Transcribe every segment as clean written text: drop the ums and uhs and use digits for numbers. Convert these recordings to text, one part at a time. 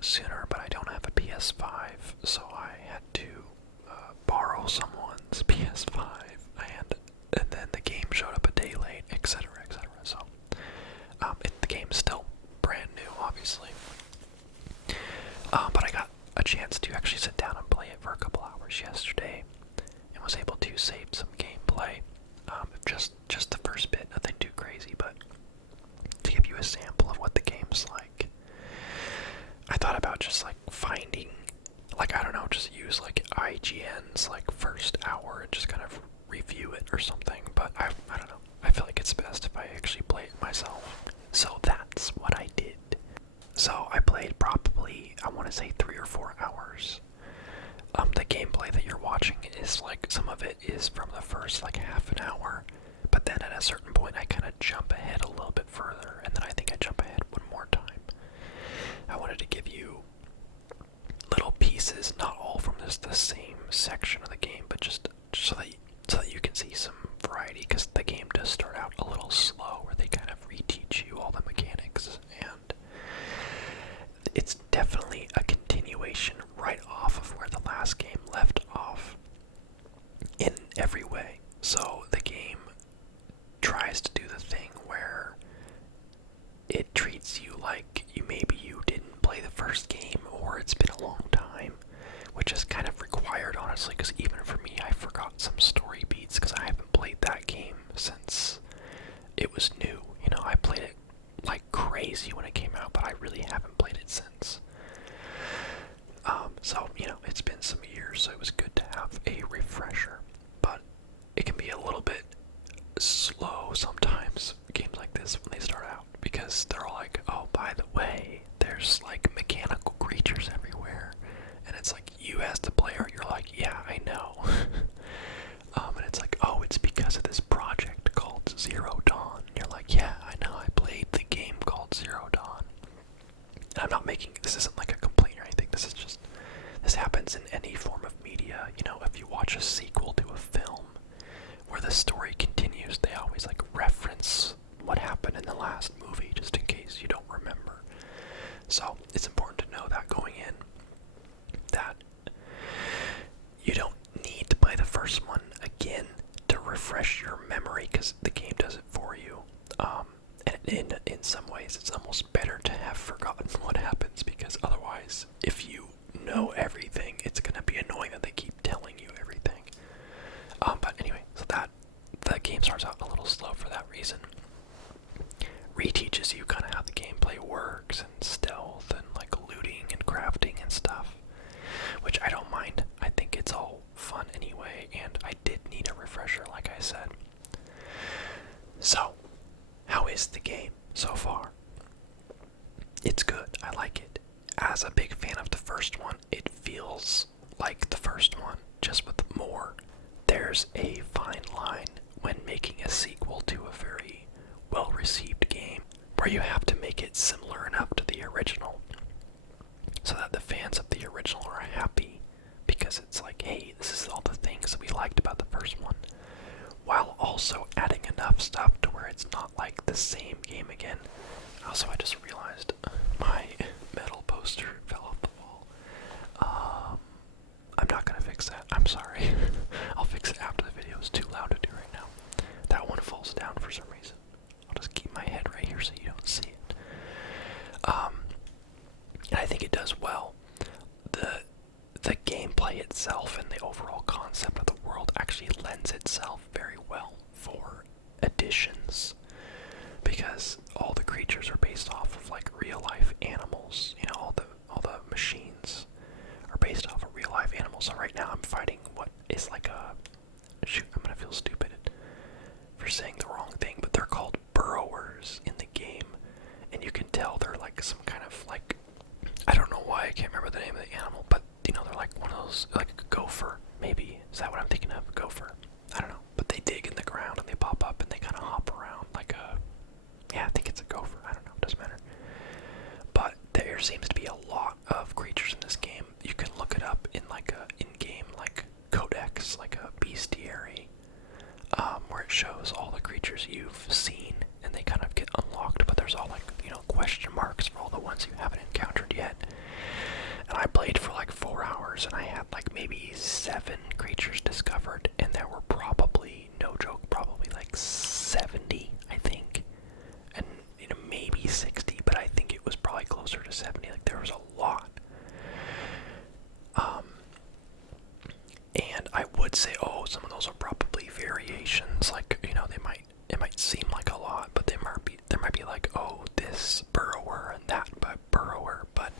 out sooner, but I don't have a PS5, so I had to borrow someone's PS5, and then the game showed up a day late, etc., etc. So the game's still brand new, obviously. But I got a chance to actually sit down and play it for a couple hours yesterday, and was able to save some gameplay. Just the first bit, nothing too crazy, but to give you a sample of what the game's like, I thought about just like finding, like, I don't know, just use like IGN's like first hour and just kind of review it or something, but I don't know. I feel like it's best if I actually play it myself. So that's what I did. So I played probably, I want to say 3 or 4 hours. The gameplay that you're watching is like, some of it is from the first like half an hour, but then at a certain point I kind of jump ahead a little bit further, and then I think I jump ahead one more time. I wanted to give you little pieces, not all from the same section of the game, but just so that you can see some variety, because the game does start out a little slow, where they kind of reteach you all the mechanics, and it's definitely a continuation right off of where the last game left off in every way. So the game tries to do the thing where it treats you like maybe you didn't play the first game, or it's been a long time, which is kind of required, honestly, because even for me, I forgot some story beats because I haven't played that game since it was new. You know, I played it like crazy when it came out, but I really haven't played it since. So, you know, it's been some years, so it was good to have a refresher, but it can be a little bit slow sometimes, games like this, when they start out, because they're all like, oh, by the way, there's like mechanical creatures everywhere, and it's like, you as the player, you're like, yeah, I know. And it's like, oh, it's because of this project called Zero Dawn. And you're like, yeah, I know, I played the game called Zero Dawn. And I'm not making, this isn't like a complaint or anything, this happens in any form of media. You know, if you watch a sequel to a film where the story continues, they always like reference what happened in the last movie, just in case you don't remember. So it's important to know that going in, that you don't need to play the first one again to refresh your memory, because the game does it for you. And in some ways, it's almost better to have forgotten what happens, because otherwise, if you know everything, it's going to be annoying that they keep telling you everything. But anyway, so the game starts out a little slow for that reason. Reteaches you kind of how the gameplay works, and stealth, and like looting and crafting and stuff, which I don't mind. I think it's all fun anyway, and I did need a refresher, like I said. So, how is the game so far? It's good. I like it. As a big fan of the first one, it feels like the first one, just with more. There's a fine line when making a sequel to a very well-received game, where you have to make it similar enough to the original, so that the fans of the original are happy, because it's like, hey, this is all the things that we liked about the first one, while also adding enough stuff to where it's not like the same game again. Also, I just realized my metal poster fell off the wall. I'm not gonna fix that. I'm sorry. I'll fix it after the video. It's too loud to do right now. That one falls down for some reason. I'll just keep my head right here so you don't see it. And I think it does well. The gameplay itself and the overall concept of the world actually lends itself very well for additions, because all the creatures are based off of like real life animals. You know, all the machines are based off of real life animals. So right now I'm fighting what is like a, shoot, I'm gonna feel stupid for saying the wrong thing, but they're called burrowers in the game, and you can tell they're like some kind of like, I don't know why I can't remember the name of the animal, but you know, they're like one of those, like a gopher, maybe. Is that what I'm thinking of? Gopher. I don't know. But they dig in the ground and they pop up and they kind of hop around like a, yeah, I think it's a gopher. I don't know. It doesn't matter. But there seems to be a lot of creatures in this game. You can look it up in like a in-game like codex, like a bestiary, where it shows all the creatures you've seen and they kind of get unlocked. But there's all like, you know, question marks for all the ones you haven't encountered yet. hours, and I had like maybe 7 creatures discovered, and there were probably, no joke, probably like 70, I think. And, maybe 60, but I think it was probably closer to 70. Like, there was a lot. And I would say, some of those are probably variations. Like, it might seem like a lot, but there might be like, this burrower and that burrower, but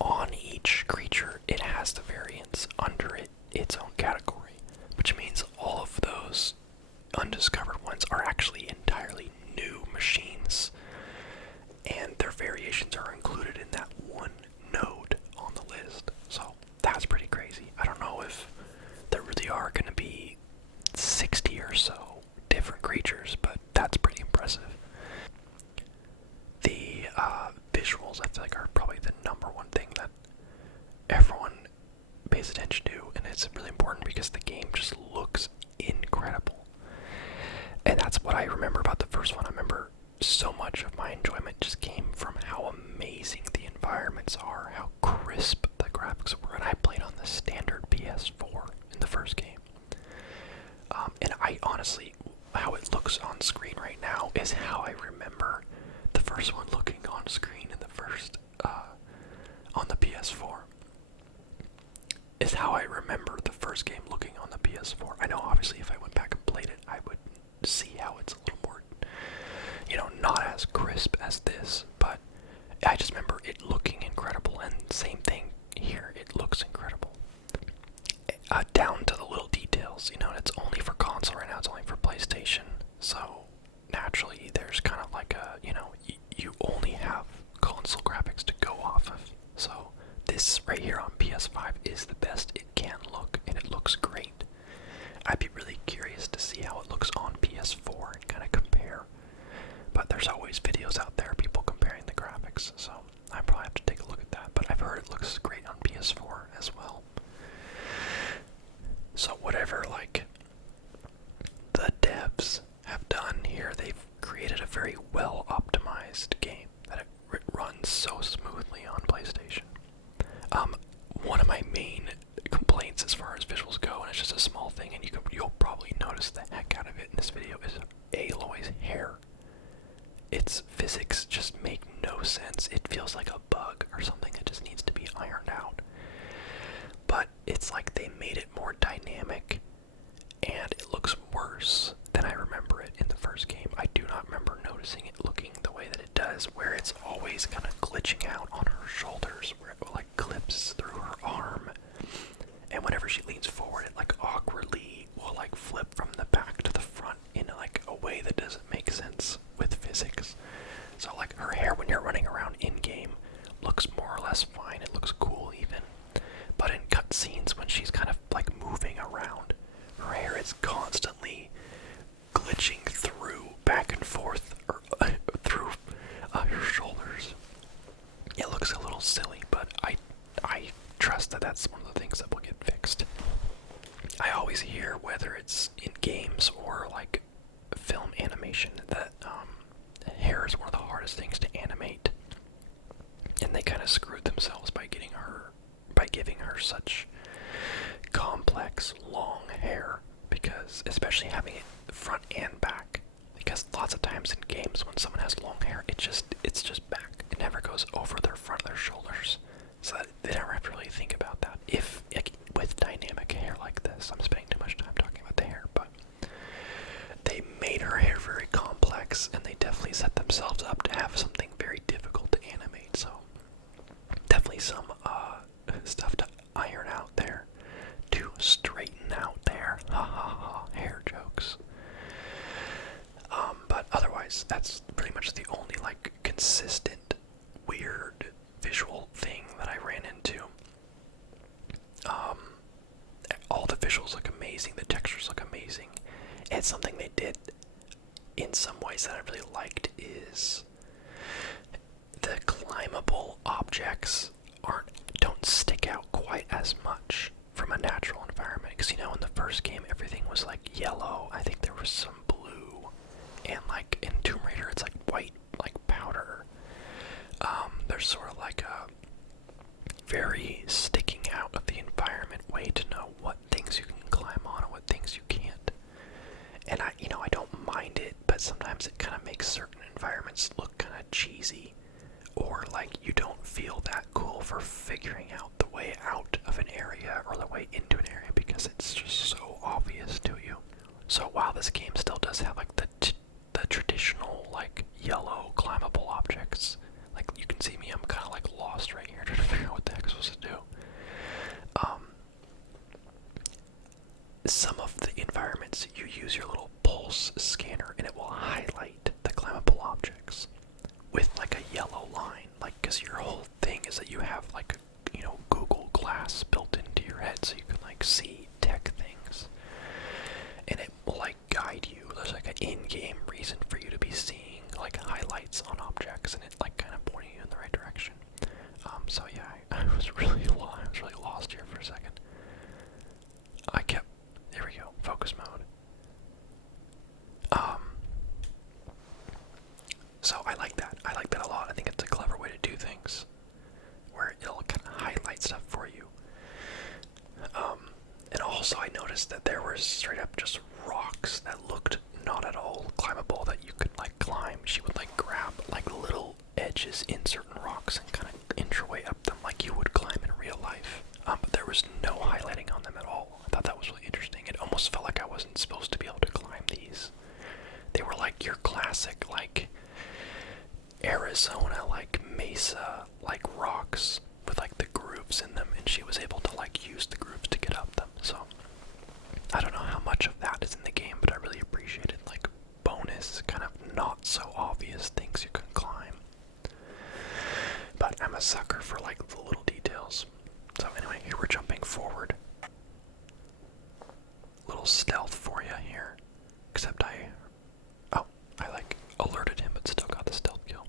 on each creature, it has the variants under its own category, which means all of those undiscovered ones are actually entirely new machines, and their variations are included in that one node on the list. So that's pretty crazy. I don't know if there really are going to be 60 or so different creatures, but that's pretty impressive. The visuals, I feel like, are probably the number one thing that everyone pays attention to, and it's really important because the game just looks incredible. And that's what I remember about the first one. I remember so much of my enjoyment just came from how amazing the environments are, how crisp the graphics were, and I played on the standard PS4 in the first game. And I honestly, how it looks on screen right now is how I remember the first one looking on screen in the first, on the PS4. Is how I remember the first game looking on the PS4. I know obviously if I went back and played it, I would see how it's a little more, not as crisp as this, but I just remember it looking incredible, and same thing here, it looks incredible. Down to the little details, and it's only for console right now, it's only for PlayStation, so naturally there's kind of like a, you only have console graphics to go off of, so this right here on PS5 is the best it can look, and it looks great. I'd be really curious to see how it looks on PS4 and kind of compare, but there's always videos out there, people comparing the graphics, so I probably have to take a look at that, but I've heard it looks great on PS4 as well. So whatever, like, the devs have done here, they've created a very well optimized game that it runs so smoothly on PlayStation. One of my main complaints as far as visuals go, and it's just a small thing, and you'll probably notice the heck out of it in this video, is Aloy's hair. Its physics just make no sense. It feels like a bug or something that just needs to be ironed out. But it's like they made it more dynamic, and it looks worse than I remember it in the first game. I do not remember noticing it looking the way that it does, where it's always kind of glitching out on her shoulders, where it like clips through her arm, and whenever she leans forward, it like awkwardly will like flip from the back to the front in like a way that doesn't make sense with physics. So like her hair when you're running around in game looks more or less fine. It looks cool even. But in cutscenes, when she's kind of like moving around, her hair is constantly glitching through, back and forth, or through her shoulders. It looks a little silly, but I trust that that's one of the things that will get fixed. I always hear, whether it's in games or like film animation, that hair is one of the hardest things to animate, and they kind of screwed themselves by giving her such complex long hair, because especially having it front and back, because lots of times in games when someone has long hair, it's just back, it never goes over their front of their shoulders, so that they never have to really think about that. If with dynamic hair like this, I'm spending too much time talking about the hair, but they made her hair very complex, and they definitely set themselves up to have something very difficult to animate, so definitely some stuff to iron out there, to straighten out there, ha ha ha, hair jokes. But otherwise, that's pretty much the only like consistent weird visual thing that I ran into. All the visuals look amazing, the textures look amazing, and something they did in some ways that I really liked is the climbable objects don't stick out quite as much from a natural environment, because in the first game everything was like yellow, I think there was some blue, and like in Tomb Raider it's like white, like powder. There's sort of like a very sticking out of the environment this game still does have like the traditional like yellow climbable objects. Like you can see me, I'm kind of like lost right here trying to figure out what the heck I'm supposed to do. Some of the environments you use your little pulse scanner and it will highlight the climbable objects with like a yellow line, like because your whole thing is that you have like a, Google Glass built into your head so you can like see tech things, and it will like guide you. There's like an in-game reason for you to be seeing like highlights on objects, and it like kind of pointing you in the right direction. So yeah, I was really lost here for a second. There we go, focus mode. So I like that. I like that a lot. I think it's a clever way to do things, where it'll kind of highlight stuff for you. And also I noticed that there were straight up just rocks that looked not at all climbable that you could like climb. She would like grab like little edges in certain rocks and kind of inch her way up them like you would climb in real life. But there was no highlighting on them at all. I thought that was really interesting. It almost felt like I wasn't supposed to be able to climb these. They were like your classic like Arizona like mesa like rocks with like the grooves in them, and she was able to like use the grooves to get up them. So I don't know how much of that is in the game, but I really appreciated like bonus kind of not so obvious things you can climb. But I'm a sucker for like the little details. So anyway, here we're jumping forward. Little stealth for you here, except I like alerted him but still got the stealth kill.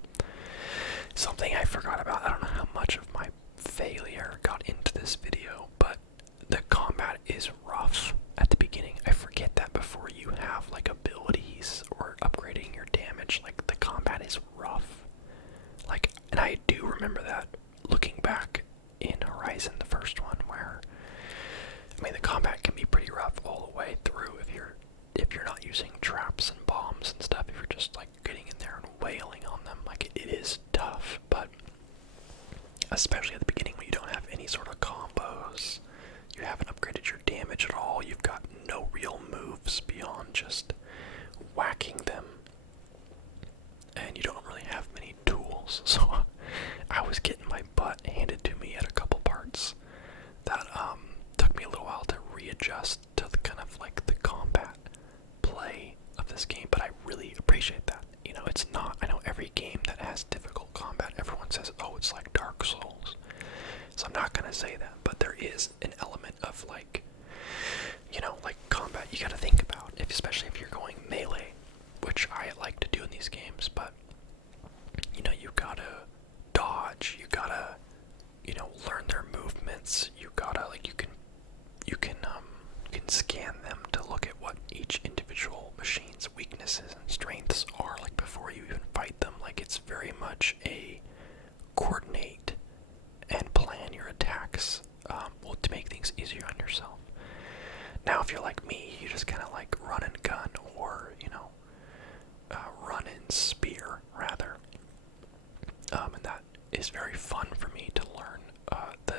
Something I forgot about, I don't know how much of my failure got into this video, but the combat is rough at the beginning. I forget that before you have like abilities or upgrading your damage, like the combat is rough. Like, and I do remember that looking back in Horizon, the first one, where I mean the combat can be pretty rough all the way through if you're not using traps and bombs and stuff. If you're just like getting in there and wailing on them, like it is tough. But especially at the beginning when you don't have any sort of combos, you haven't upgraded your damage at all, you've got no real moves beyond just whacking them, and you don't really have many tools. So I was getting my butt handed to me at a couple parts that took me a little while to readjust to the kind of like the combat play of this game, but I really appreciate that. It's not, I know every game that has difficult combat, everyone says, oh, it's like Dark Souls. So I'm not gonna say that, but there is an element of like, like combat you gotta think about, especially if you're going melee, which I like to do in these games, but you gotta dodge, you gotta, learn their movements, you gotta, like, you can scan them to look at what each individual machine's weaknesses and strengths are, like, before you even fight them. Like, it's very much a coordinate and plan your attacks, to make things easier on yourself. Now, if you're like me, you just kind of like run and gun, or, run and spear, rather. And that is very fun for me to learn the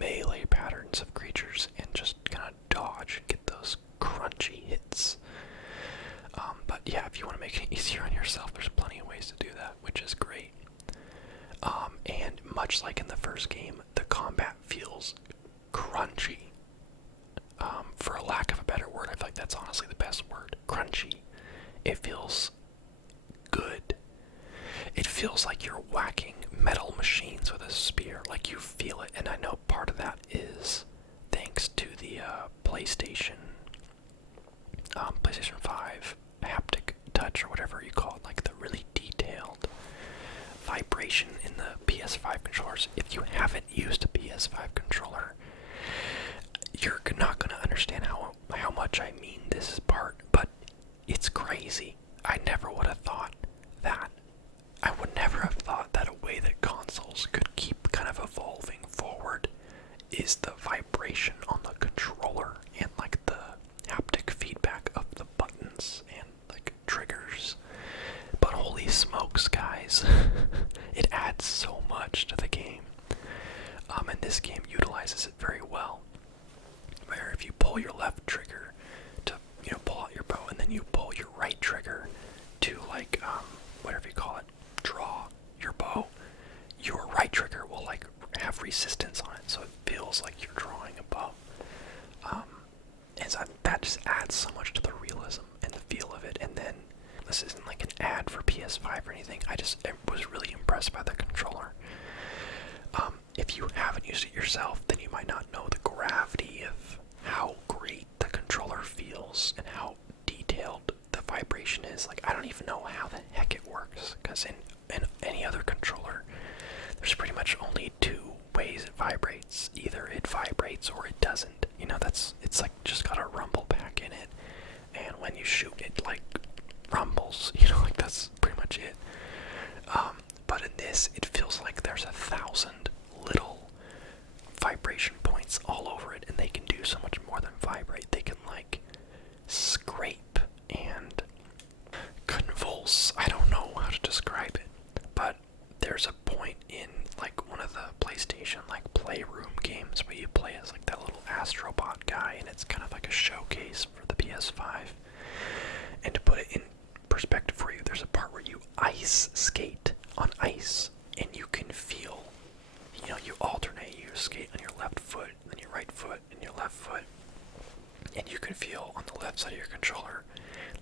melee patterns of creatures and just kind of dodge, get those crunchy hits. But yeah, if you want to make it easier on yourself, there's plenty of ways to do that, which is great. And much like in the first game, the combat feels crunchy. For a lack of a better word, I feel like that's honestly the best word. Crunchy. It feels good. It feels like you're whacking metal machines with a spear, like you feel it, and I know part of that is thanks to the PlayStation 5 haptic touch, or whatever you call it, like the really detailed vibration in the PS5 controllers. If you haven't used a PS5 controller, you're not going to understand how much I mean this part, but it's crazy. I never would have thought that. I would never have thought that a way that consoles could keep kind of evolving forward is the vibration on the controller and like the haptic feedback of the buttons and like triggers. But holy smokes, guys, it adds so much to the game. And this game utilizes it very well. Where if you pull your left trigger to, pull out your bow, and then trigger to like whatever you call it, draw your bow, your right trigger will like have resistance on it, so it feels like you're drawing a bow. And so that just adds so much to the realism and the feel of it. And then this isn't like an ad for PS5 or anything. I was really impressed by the controller. If you haven't used it yourself, then you might not know the gravity of how great the controller feels and how detailed the vibration is. Like, I don't even know how the heck it works, because in any other controller, there's pretty much only two ways it vibrates. Either it vibrates or it doesn't. You know, it's like just got a rumble pack in it, and when you shoot it, like, rumbles. You know, like, that's pretty much it. But in this, it feels like there's 1,000 little vibration points all over it, and they can do so much more than vibrate. They can, like, scrape and convulse. I don't know how to describe it, but there's a point in, like, one of the PlayStation, like, Playroom games where you play as, like, that little Astrobot guy, and it's kind of like a showcase for the PS5. And to put it in perspective for you, there's a part where you ice skate on ice, and you can feel, you know, you alternate, you skate on your left foot, then your right foot, and your left foot, and you can feel on the left side of your controller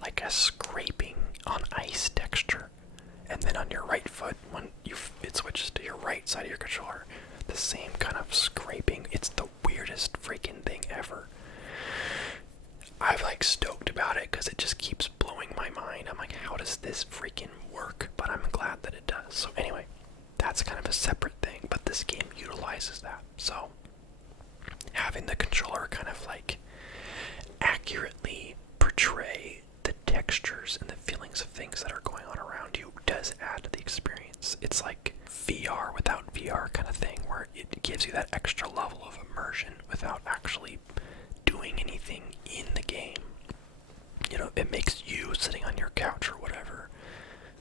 like a scraping on ice texture, and then on your right foot, when it switches to your right side of your controller, the same kind of scraping. It's the weirdest freaking thing ever. I'm like stoked about it because it just keeps blowing my mind. I'm like, how does this freaking work? But I'm glad that it does. So anyway, that's kind of a separate thing, but this game utilizes that. So having the controller kind of like accurately portray the textures and the feelings of things that are going on around you does add to the experience. It's like VR without VR kind of thing, where it gives you that extra level of immersion without actually doing anything in the game. You know, it makes you sitting on your couch or whatever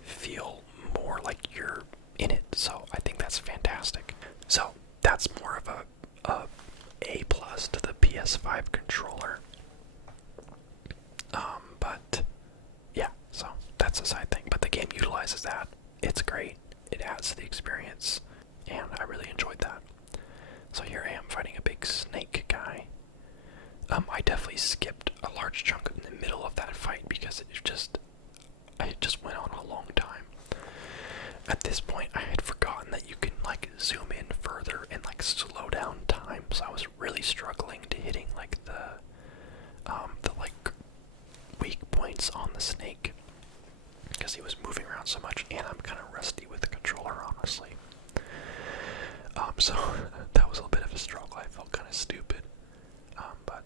feel more like you're in it. So I think that's fantastic. So that's more of a plus to the PS5 controller. But yeah, so that's a side thing. But the game utilizes that. It's great. It adds to the experience, and I really enjoyed that. So here I am fighting a big snake guy. I definitely skipped a large chunk in the middle of that fight because it just went on a long time. At this point, I had forgotten that you can like zoom in further and like slow down time, so I was really struggling to hitting like the like weak points on the snake because he was moving around so much, and I'm kind of rusty with the controller, honestly. So that was a bit of a struggle. I felt kind of stupid, but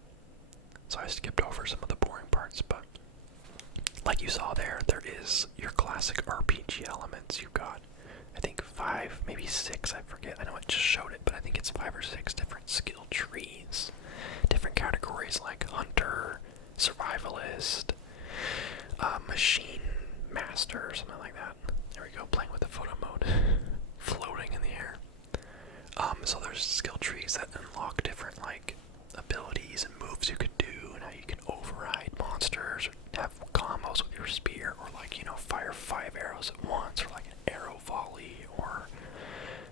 so I skipped over some of the boring parts. But like you saw there is your classic RPG elements. You've got, I think, 5, maybe 6, I forget. I know I just showed it, but I think it's 5 or 6 different skill trees. Different categories like Hunter, Survivalist, Machine Master, or something like that. There we go, playing with the photo mode. Floating in the air. So there's skill trees that unlock different, like, abilities and moves you could do, and how you can override monsters, or have combos with your spear, or like, you know, fire 5 arrows at once, or like an arrow volley, or,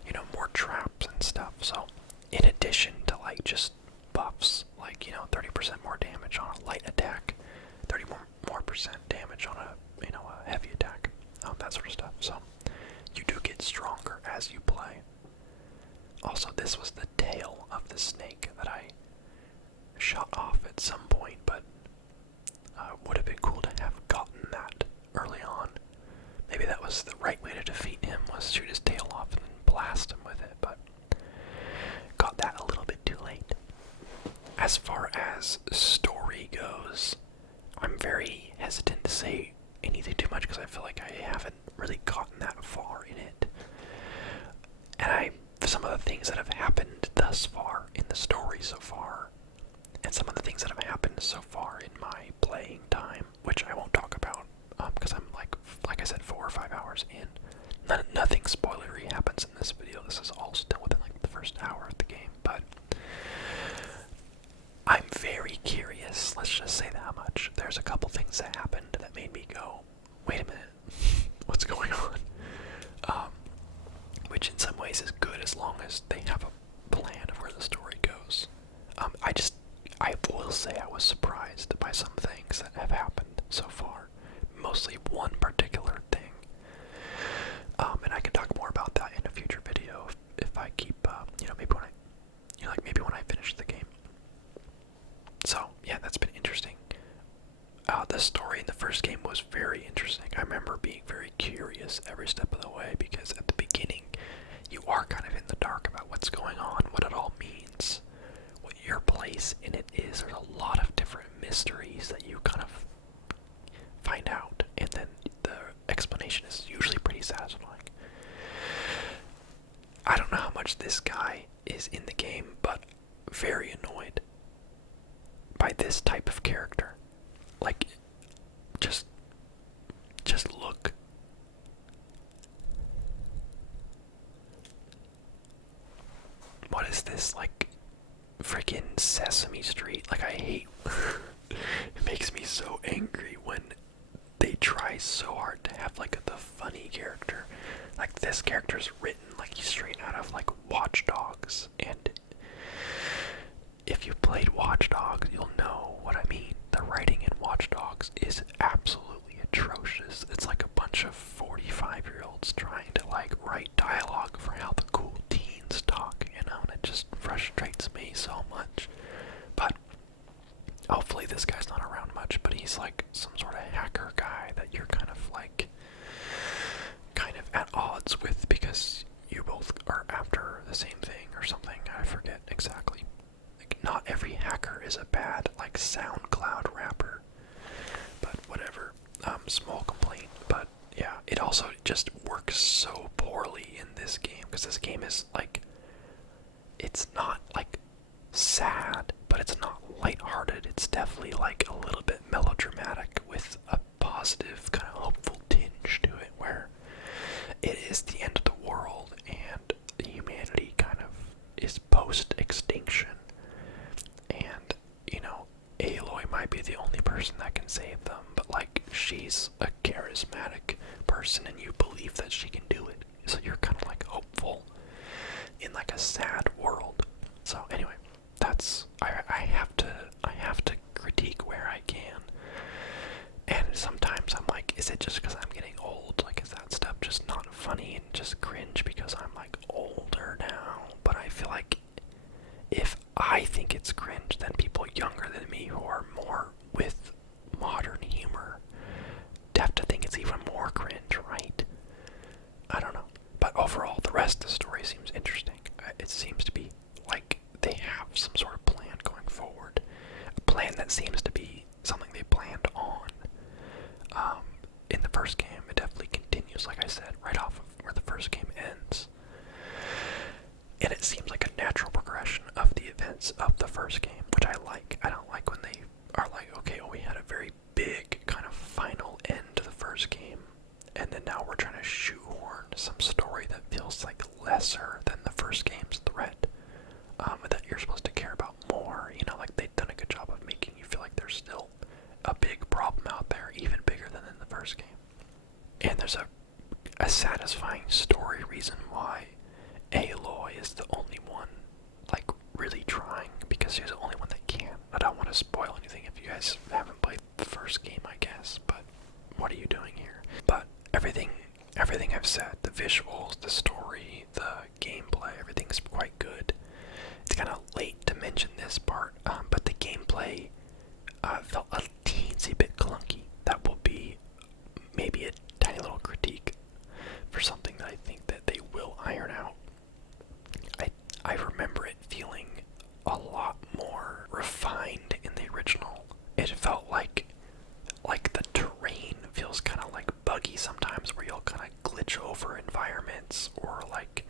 you know, more traps and stuff. So in addition to like just buffs, like, you know, 30% more damage on a light attack, 30% more damage on a, you know, a heavy attack, that sort of stuff. So you do get stronger as you play. Also, this was the tail of the snake that I shot off at some point, but would have been cool to have gotten that early on. Maybe that was the right way to defeat him, was shoot his tail off and then blast him with it, but got that a little bit too late. As far as story goes, I'm very hesitant to say anything too much because I feel like I haven't really gotten that far in it. And some of the things that have happened thus far in the story so far, and some of the things that have happened so far in my playing time, which I won't talk about because I'm like I said, 4 or 5 hours in. Nothing spoilery happens in this video. This is all still within like the first hour of the game, but I'm very curious. Let's just say that much. There's a couple things that happened that made me go, always as good as long as they have a plan of where the story goes. I will say I was surprised by some things that have happened so far. Mostly one particular thing. And I can talk more about that in a future video if I keep, maybe when I finish the game. So, yeah, that's been interesting. The story in the first game was very interesting. I remember being very curious every step of the way because at the beginning, you are kind of in the dark about what's going on, what it all means, what your place in it is. There's a lot of different mysteries that you kind of find out, and then the explanation is usually pretty satisfying. I don't know how much this guy is in the game, but very annoyed by this type of character. Like, just look. What is this, like, freaking Sesame Street? Like, I hate, it makes me so angry when they try so hard to have, like, the funny character. Like, this character's written like he's straight out of, like, Watch Dogs, and if you played Watch Dogs, you'll know what I mean. The writing in Watch Dogs is absolutely atrocious. It's like a bunch of 45-year-olds trying to, like, write dialogue for how the cool teens talk, and it just frustrates me so much. But hopefully this guy's not around much, but he's like some sort of hacker guy that you're kind of at odds with because you both are after the same thing or something. I forget exactly. Like, not every hacker is a bad, like, SoundCloud rapper, but whatever. Small complaint, but yeah, it also just works so poorly in this game because this game is like, it's not like sad, but it's not lighthearted. It's definitely like a little bit melodramatic with a positive, kind of hopeful tinge to it, where it is the end of the world and humanity kind of is post-extinction, and Aloy might be the only person that can save them, but like, she's a charismatic person and you believe that she can do it, so you're kind of like hopeful in like a sad world. So anyway, that's I have to critique where I can, and sometimes I'm like, is it just because I'm getting old? Like, is that stuff just not funny and just cringe because I'm like older now? But I feel like if I think it's cringe, then people younger than me who are more with modern humor have to think it's even more cringe, right? I don't know. But overall, the rest of the story seems interesting. It seems to be like they have some sort of plan going forward. A plan that seems to be something they planned on. In the first game, it definitely continues, like I said, right off of where the first game ends. And it seems like a natural progression of the events of the first game, which I like. I don't like when they are like, okay, well, we had a very big kind of final end to the first game, and then now we're trying to shoehorn some story that feels like lesser than the first game's threat, that you're supposed to care about more. Like, they've done a good job of making you feel like there's still a big problem out there, even bigger than in the first game. And there's a satisfying story reason why Aloy is the only one, like, really trying, because she's the only one that can. I don't want to spoil anything if you guys haven't played the first game, I guess, but what are you doing here? But everything I've said, the visuals, the story, the gameplay, everything's quite good. It's kind of late to mention this part, but the gameplay felt a teensy bit clunky. That will be maybe a tiny little critique for something that I think that they will iron out. I remember it feeling a lot more refined in the original. It felt like the terrain feels kind of like buggy sometimes, where you'll kind of glitch over environments, or like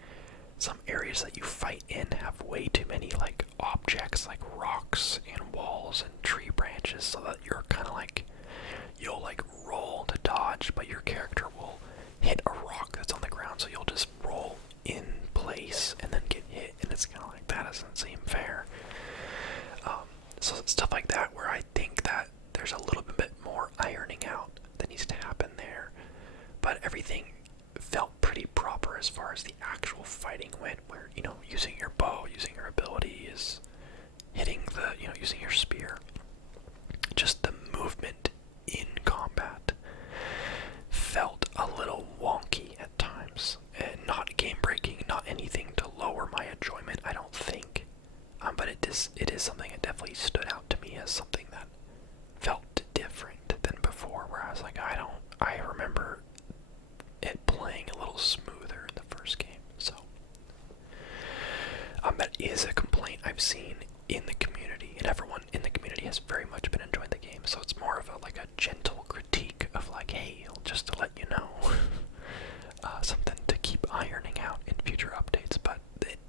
some areas that you fight in have way too many like objects, like rocks and walls and tree branches, so that you're kind of like, you'll like roll to dodge, but your character will hit a rock that's on the ground, so you'll just roll in place and then get hit, and it's kind of like, that doesn't seem fair. So stuff like that, where I think that there's a little bit more ironing out that needs to happen there, but everything felt pretty proper as far as the actual fighting went, where, you know, using your bow, using your abilities, hitting the, you know, using your spear. Just the movement in combat felt a little wonky at times, and not game-breaking, not anything to lower my enjoyment, I don't think. But it is something that definitely stood out to me as something that felt different than before, where I was like, I remember it playing a little smoother in the first game. So that is a complaint I've seen in the community, and everyone in the community has very much been enjoying the game. So it's more of a like a gentle critique of like, hey, just to let you know, something to keep ironing out in future updates. But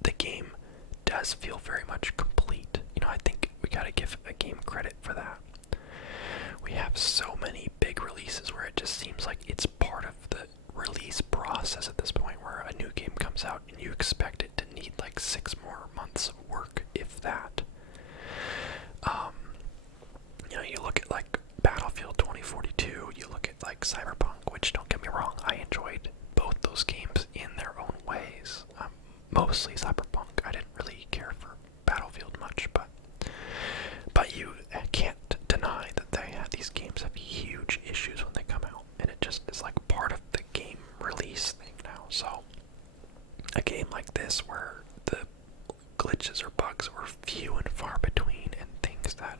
the game does feel very much complete. You know, I think we gotta give a game credit for that. We have so many big releases where it just seems like it's part of the release process at this point, where a new game comes out and you expect it to need like 6 more months of work, if that. You know, you look at like Battlefield 2042, you look at like Cyberpunk, which, don't get me wrong, I enjoyed both those games in their own ways. Mostly Cyberpunk. I didn't really care for Battlefield much, but you can't deny that these games have huge issues when they come out, and it just is like part of the game release thing now. So a game like this, where the glitches or bugs were few and far between, and things that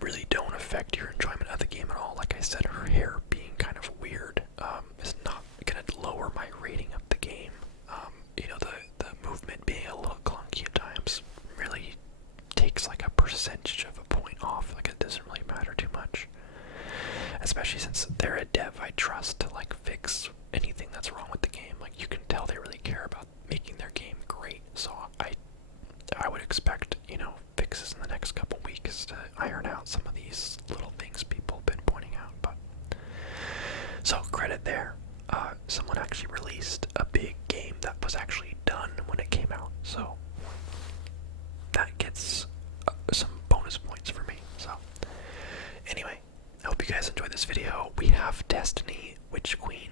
really don't affect your enjoyment of the game at all, like I said, her hair being kind of weird, is not gonna lower my rating of the game. You know, the movement being a little clunky at times really takes like a percentage of a point off. Like, it doesn't really matter too much, especially since they're a dev I trust to like fix anything that's wrong with the game. Like, you can tell they really care about making their game great. So I would expect, you know, fixes in the next couple weeks to iron out some of these little things people have been pointing out. But so credit there. Someone actually released a big game that was actually done when it came out, so that gets some bonus points for me. So anyway, I hope you guys enjoyed this video. We have Destiny Witch Queen